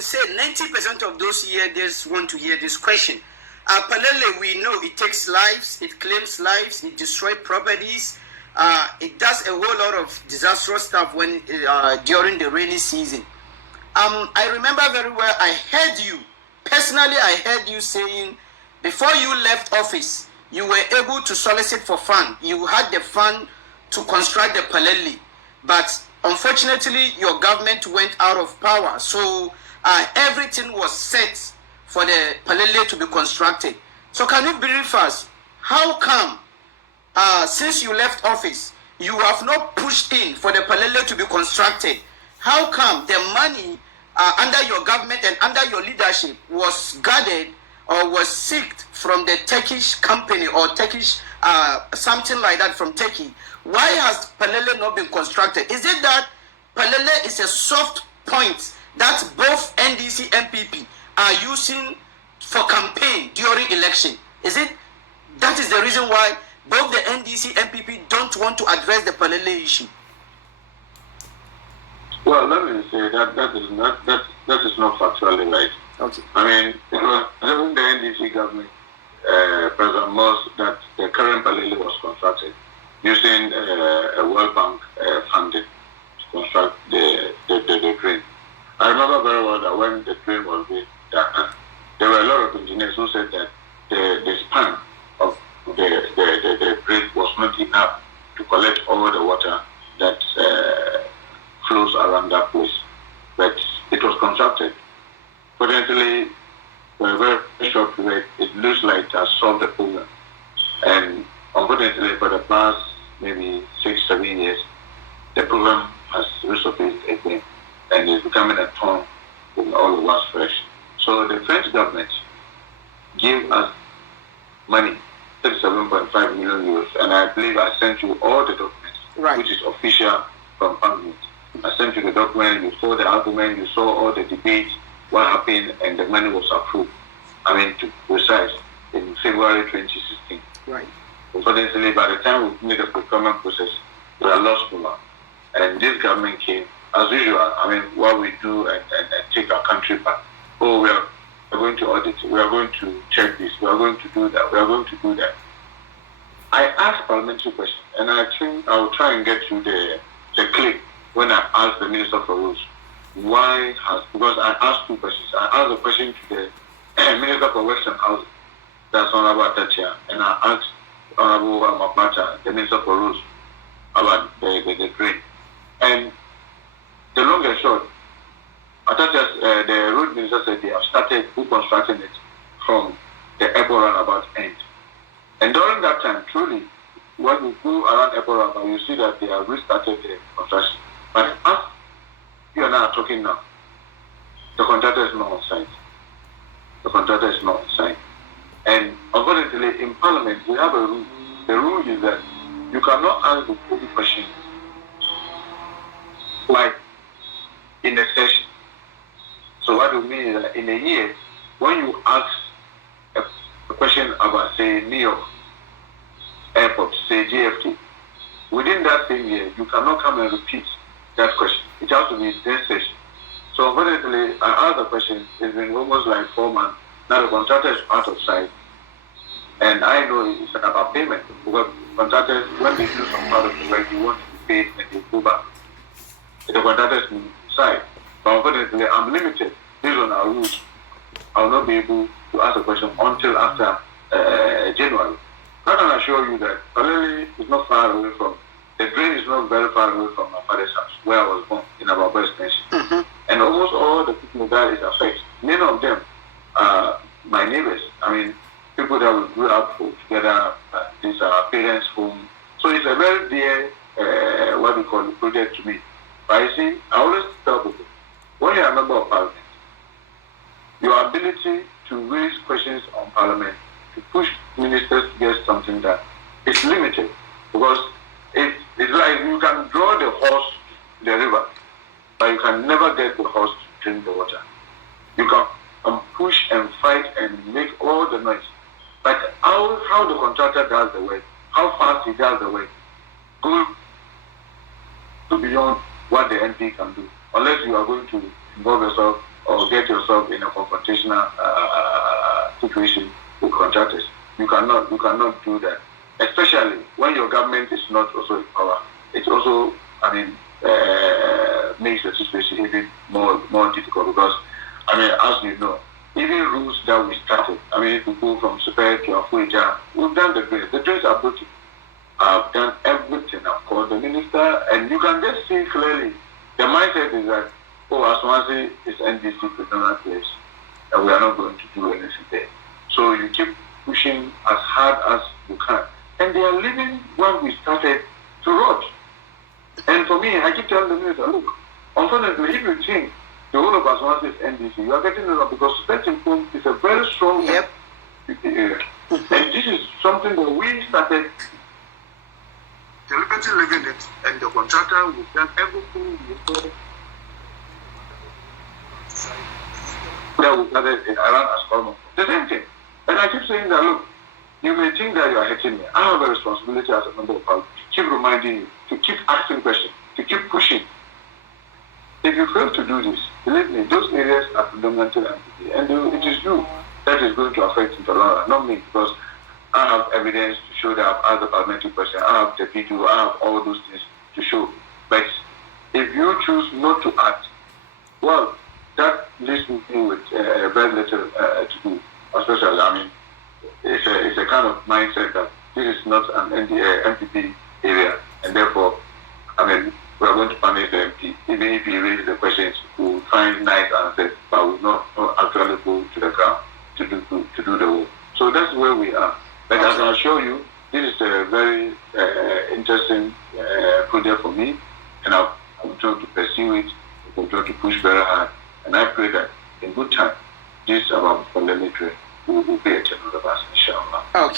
would say 90% of those hearers want to hear this question. Palele, we know it takes lives, it claims lives, it destroys properties, it does a whole lot of disastrous stuff when during the rainy season. I remember very well, I heard you saying before you left office, you were able to solicit for fund. You had the fund to construct the Palele, but unfortunately, your government went out of power. So everything was set for the Palele to be constructed. So can you brief us, how come, since you left office, you have not pushed in for the Palele to be constructed? How come the money under your government and under your leadership was gathered or was seeked from the Turkish company or Turkish something like that from Turkey? Why has Palele not been constructed? Is it that Palele is a soft point that both NDC-NPP are using for campaign during election? Is it that is the reason why both the NDC-NPP don't want to address the Palele issue? Well, let me say that is not factually right. Okay. I mean, it was during the NDC government, President Morse, that the current Palele was constructed using a World Bank funding to construct the drain. I remember very well that when the drain was being done, there were a lot of engineers who said that the span of the drain was not enough to collect all the water that flows around that place. But it was constructed. Potentially, for a very short period, it looks like it has solved the problem. And unfortunately, for the past maybe 6-7 years, the problem has resurfaced again and is becoming a thorn in all of us fresh. So the French government gave us money, 37.5 million euros, and I believe I sent you all the documents, right, which is official from Parliament. I sent you the document, you saw the argument, you saw all the debates, what happened, and the money was approved. I mean, to be precise, in February 2016. Right. Unfortunately, by the time we made the procurement process, we were lost for and this government came, as usual, I mean, what we do and take our country back. Oh, we are going to audit, we are going to check this, we are going to do that, we are going to do that. I asked parliamentary questions, and I think I will try and get you the clip when I asked the Minister for Roads, because I asked two questions. I asked a question to the Minister for Western Housing, that's Honorable Atachia, and I asked Honorable Mabata, the Minister for Roads, about the drain. And the long and short, Atachia, the road minister said they have started reconstructing it from the airport roundabout end. And during that time, truly, when you go around airport roundabout, you see that they have restarted the construction. But as you and I are talking now, the contractor is not on site. The contractor is not on site. And unfortunately, in Parliament, we have a rule. The rule is that you cannot ask the full question like in a session. So what do you mean is that in a year, when you ask a question about, say, New York Airport, say JFK, within that same year, you cannot come and repeat that question. It has to be this session. So unfortunately, I asked the question, it's been almost like 4 months. Now the contractor is out of sight. And I know it's about payment, because contractors, when they do some part of the work, you want to be paid and they go back. The contractor's side. But unfortunately, I'm limited based on our rules. I will not be able to ask a question until after January. I can assure you that Palele is not far away from, the drain is not very far away from my father's house, where I was born, in ABOABO extension. Mm-hmm. And almost all the people that is affected, many of them are my neighbors. I mean, people that we grew up together, these are our parents' home. So it's a very dear, what we call, project to me. But you see, I always tell people, when you're a member of Parliament, your ability to raise questions on Parliament, to push ministers to get something done, is limited. Because it's like you can draw the horse to the river, but you can never get the horse to drink the water. You can push and fight and make all the noise. But how the contractor does the work, how fast he does the work, goes beyond what the MP can do. Unless you are going to involve yourself or get yourself in a confrontational situation with contractors. You cannot do that, especially when your government is not also in power. It also, makes the situation even more difficult because, as you know, even routes that we started, if we go from Super to Afuija, we've done the drains. The drains are broken. I've done everything. I've called the minister, and you can just see clearly the mindset is that, Aswansi is NDC predominant place, and we are not going to do anything there. So you keep pushing as hard as you can. And they are leaving when we started to rot. And for me, I keep telling the minister, look, unfortunately, if you think the whole of Aswansi is NDC, you are getting it wrong because Spectrum is a very strong area. And this is something that we started deliberately living it, and the contractor will done everything that we started in Iran as normal. The same thing. And I keep saying that, look, you may think that you are hurting me. I have a responsibility as a member of parliament to keep reminding you, to keep asking questions, to keep pushing. If you fail to do this, believe me, those areas are predominantly NPP, and it is you that is going to affect in the long run, not me, because I have evidence to show that I've asked the parliamentary question, I have the video, I have all those things to show. But if you choose not to act, well, that leaves me with very little to do. Especially, it's a kind of mindset that this is not an NPP area, and therefore, we are going to punish the MP. Even if he raises the questions, we'll find nice answers, but we'll not actually go to the ground to do the work. So that's where we are. But I can assure you, this is a very interesting project for me, and I'm trying to pursue it. I'm trying to push very hard, and I pray that in good time, this about Palele will be a general of us, inshallah. Okay.